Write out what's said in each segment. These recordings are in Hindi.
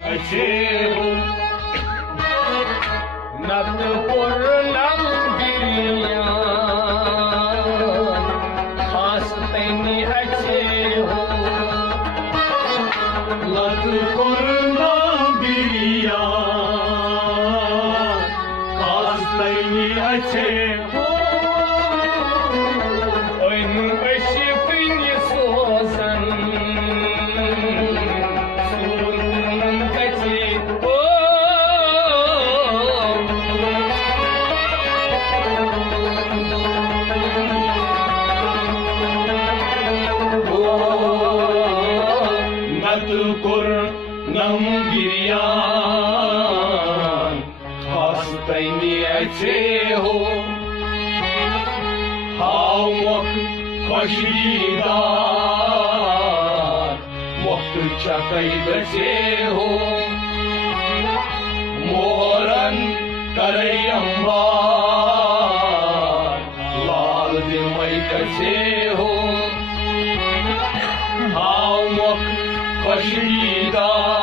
अच्छे हो नत पूर्णम गिरियान खास तैनी अच्छे हो नत पूर्णम गिरियान खास तैनी अच्छे हो Nam giriyan hastayni अच्छे हो हावक खुशदीदार वक्त चकई बचे हो मोरन करई अंबार लाल दिमई कछे हो हावक खुशदीदार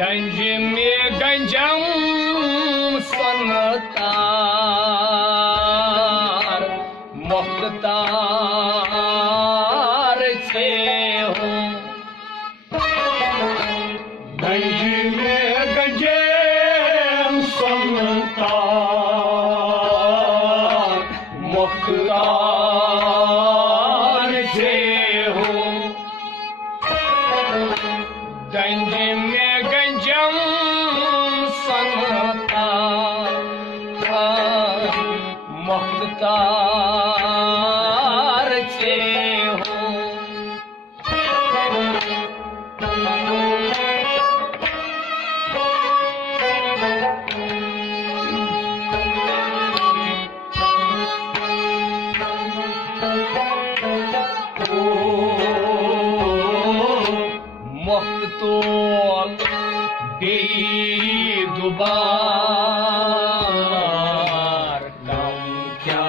गंज में गंजम सनतार मुख्तार छे हो गंज में गंजम सनतार मुख्तार छे हो गंज में गंजम सनतार मुख्तार छे हो मख्तूल बेदुबार कम क्या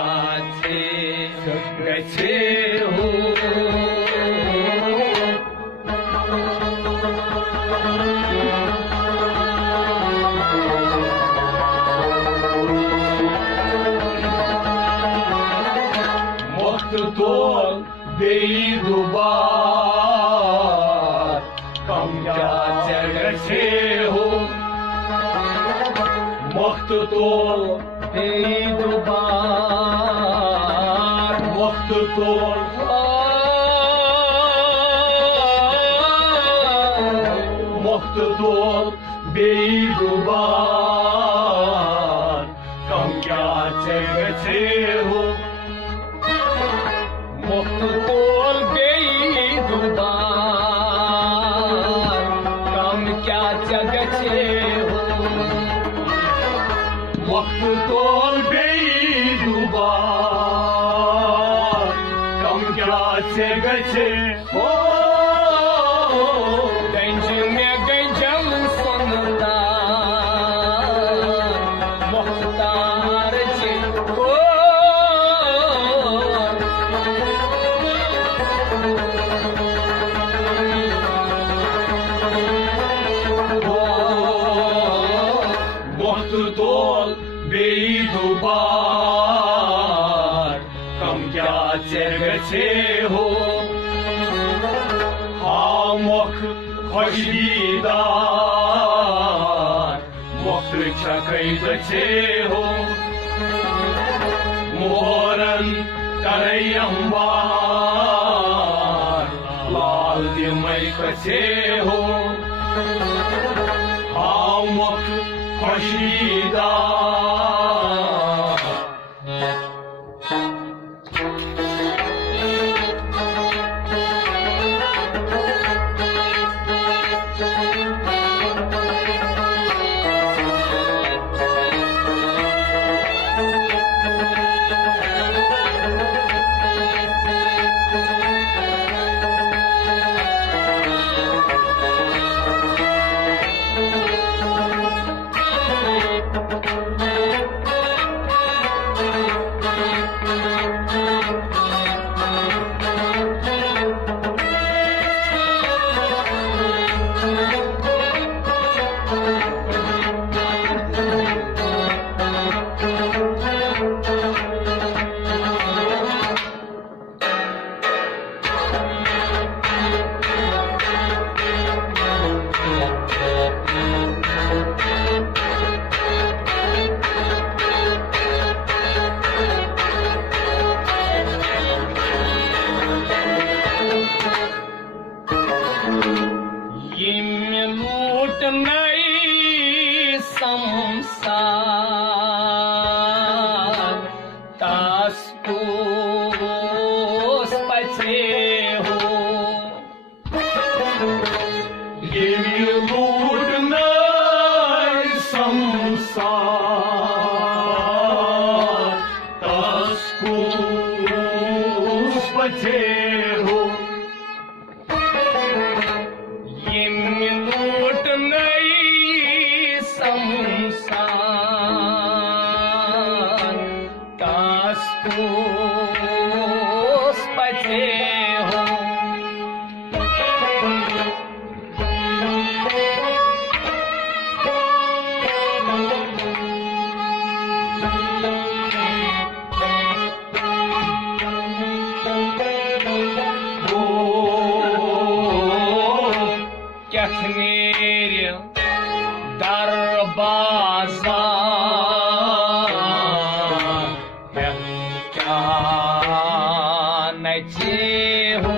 छे गछे हो मख्तूल बेदुबार कम क्या गछे हो मख्तूल बेदुबार मख्तूल मख्तूल बेदुबार कम क्या गछे हो मख्तूल बेदुबार कम क्या गछे हो मख्तूल बेदुबार कम क्या गछे हो गंज में गंजम सनतार मुख्तार छे हो मख्तूल बेदुबार कम क्या गछे हो हावक खुशदीदार छकै गछे हो मोहरन करै अंबार लाल दिमै कछे हो हामुख खुशीदा संसार तस्कुस पछे हो गिमी लूट नहीं संसार तस्कुस पछे हो गिमी लूट नहीं संसार तस्कुस पछे हो Kefnir darbazar kya nache ho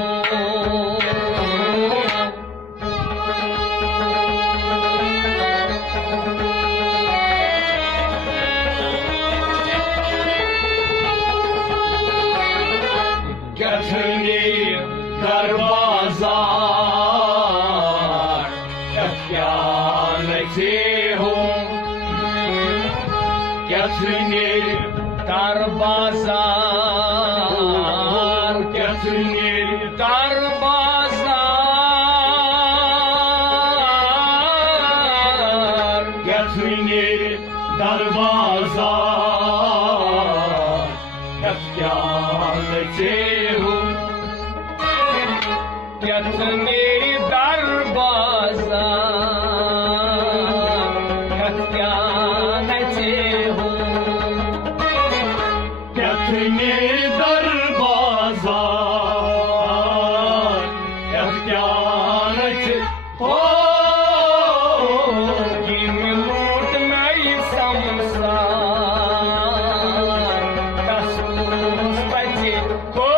Kefnir darbazar क्या नचे हो Kefnir darbazar Kefnir darbazar Kefnir darbazar क्या नचे हो Kefnir darbazar क्या नचे हो Kefnir darbazar क्या नचे हो गिमी लूट नहीं संसार तस्कुस पछे हो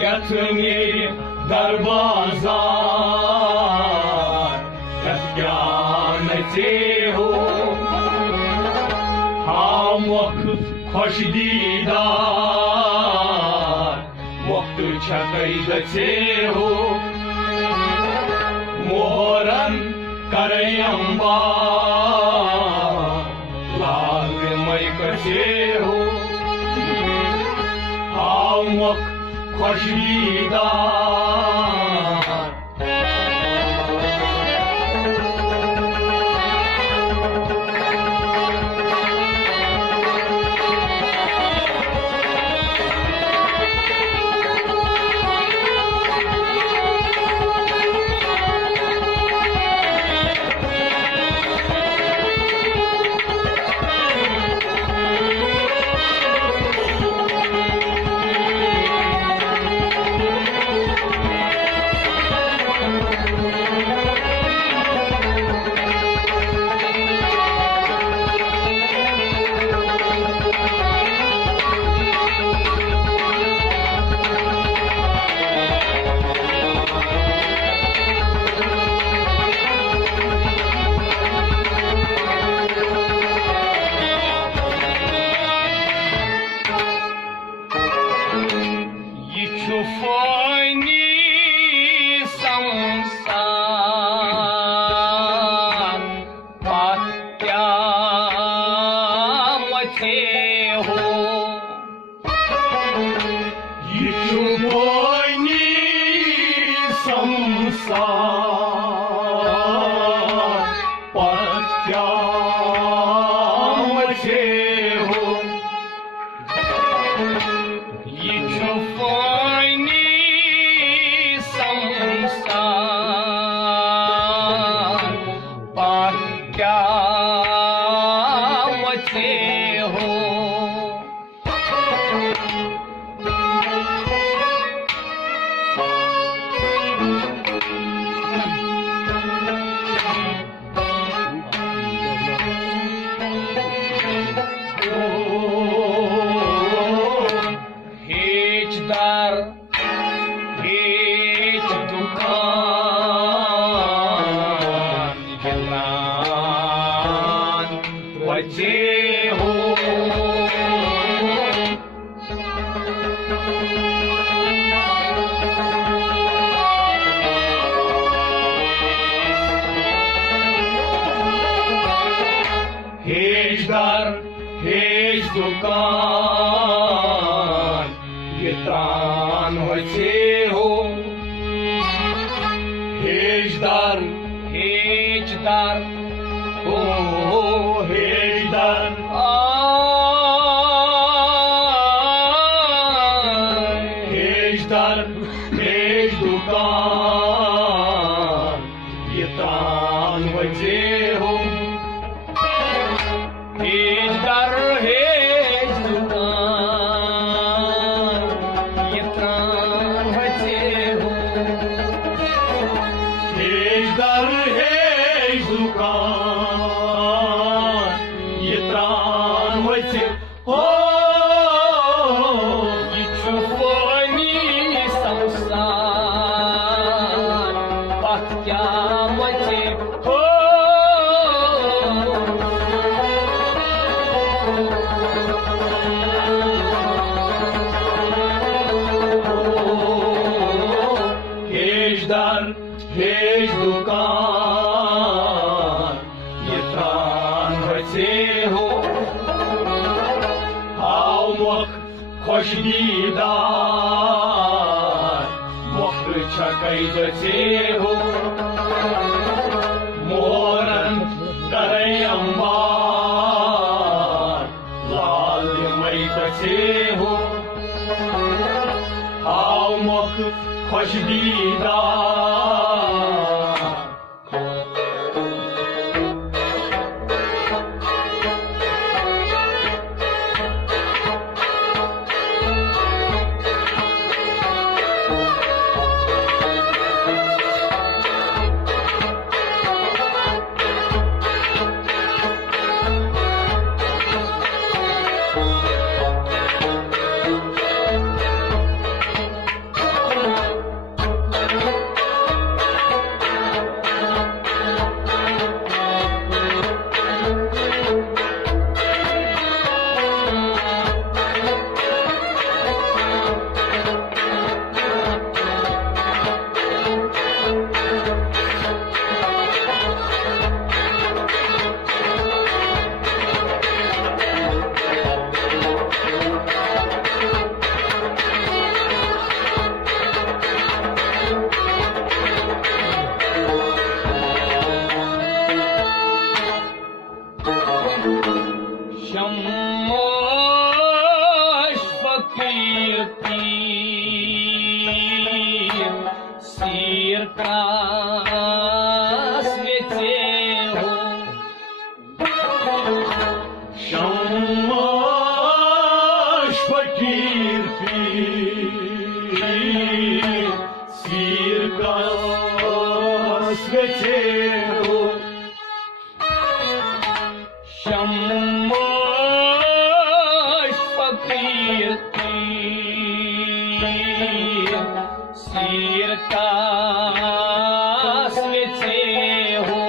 Kefnir darbazar क्या नचे हो हामुख खुश दीदार वक्त छकै गछे हो मोहरन करै अंबार लाल मै कछे हो हामुख खुश दीदार बचे हो। हेज दर हेज दुकान ये त्राण बचे हो। हेज दर ओ हेज दर हेज दर हेज दुकान ये त्राण बचे हो। हेज दर हेज दुकान ये त्राण बचे हो। हेज दर हेज दुकान ये त्राण बचे हो। ये छु फानी संसार पथ क्या बचे हो। हेज दर हेज दुकान ये त्राण बचे हो। हाव मोख खुश दीदार मोख छकई बचे हो। मोरन करई अंबार लाल मई बचे हो। हाव मोख खुश दीदार शम्मोश फकीर पीर सीर कास बेचे हो। शम्मोश फकीर पीर सीर कास बेचे हो। शम्मोश फकीर पीर सीर कास बेचे हो।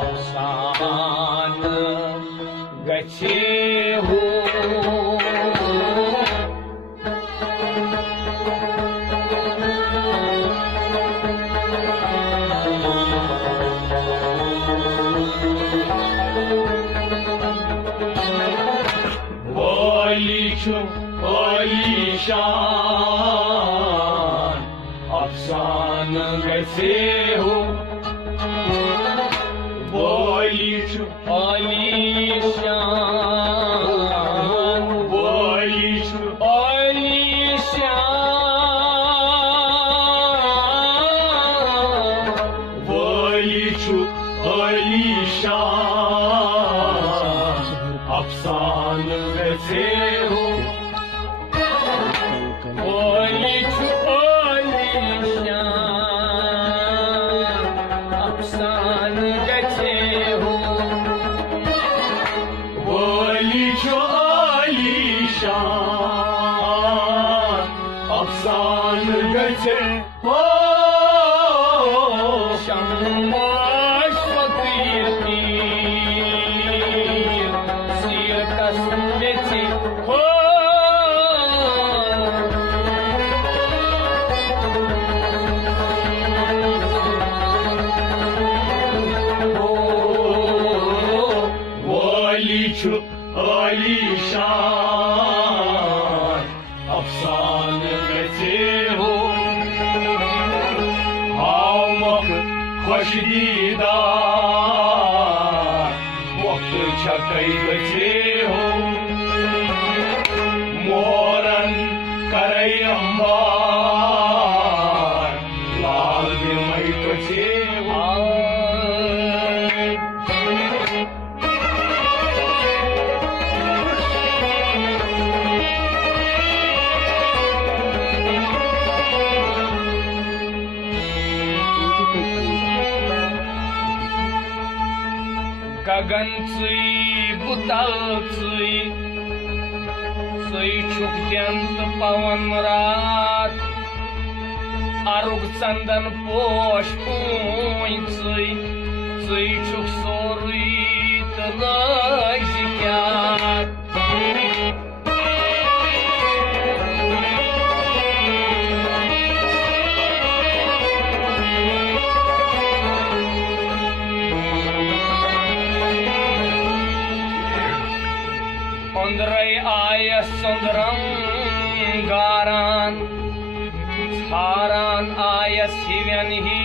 अफसान गचे हो। आलीशान अफसान गचे हो। अफसान गचे हो। şan afsan göçe ho şanbaş fakir sir kasmeti ho Şu alişan afsane metehu hamak hoş didar vakti çakay gecehu moran karayambar lal dimay kachehu गगन सुई बुतल सुई सुई छुक जंत पवन रात आरुग चंदन पोष पूई सुई सुई छुक सोरुई तलाई शिक्यात Ondray ayas sondram garan Haran ayas hivyanhi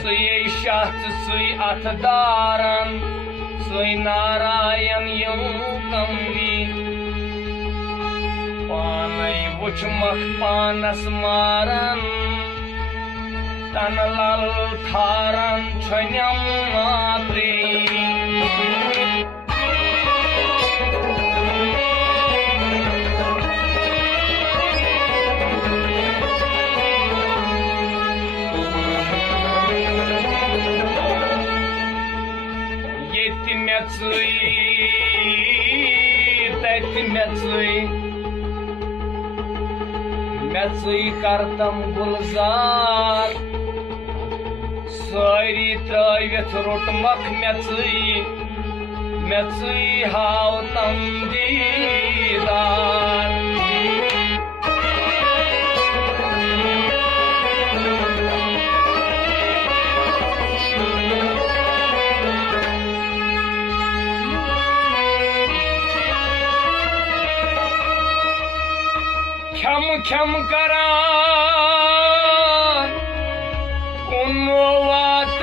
Suy shaht suy atdaran Suy narayan yunkamvi Panay vuchmak panas maran Tanlal tharan chanyam matri Metsui kartam gulzar Sari travit rotmak Metsui hautam didar Khem karan kunovat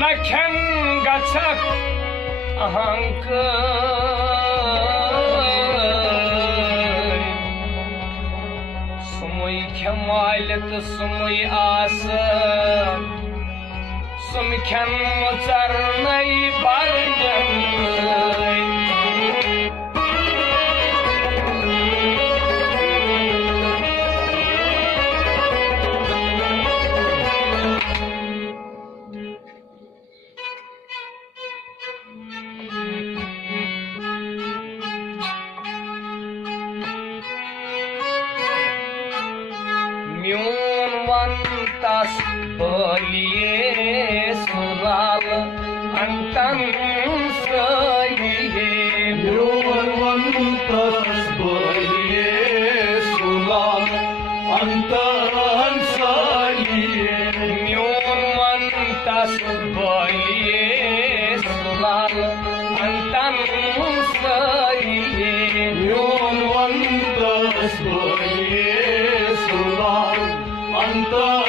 nakhen gachak ahank sumui khemalet sumui as sumkhen charnai barjan Myun vantas baliye sural antan sahiye Myun vantas baliye sural antan sahiye Myun vantas baliye sural antan sahiye Myun vantas baliye sural antan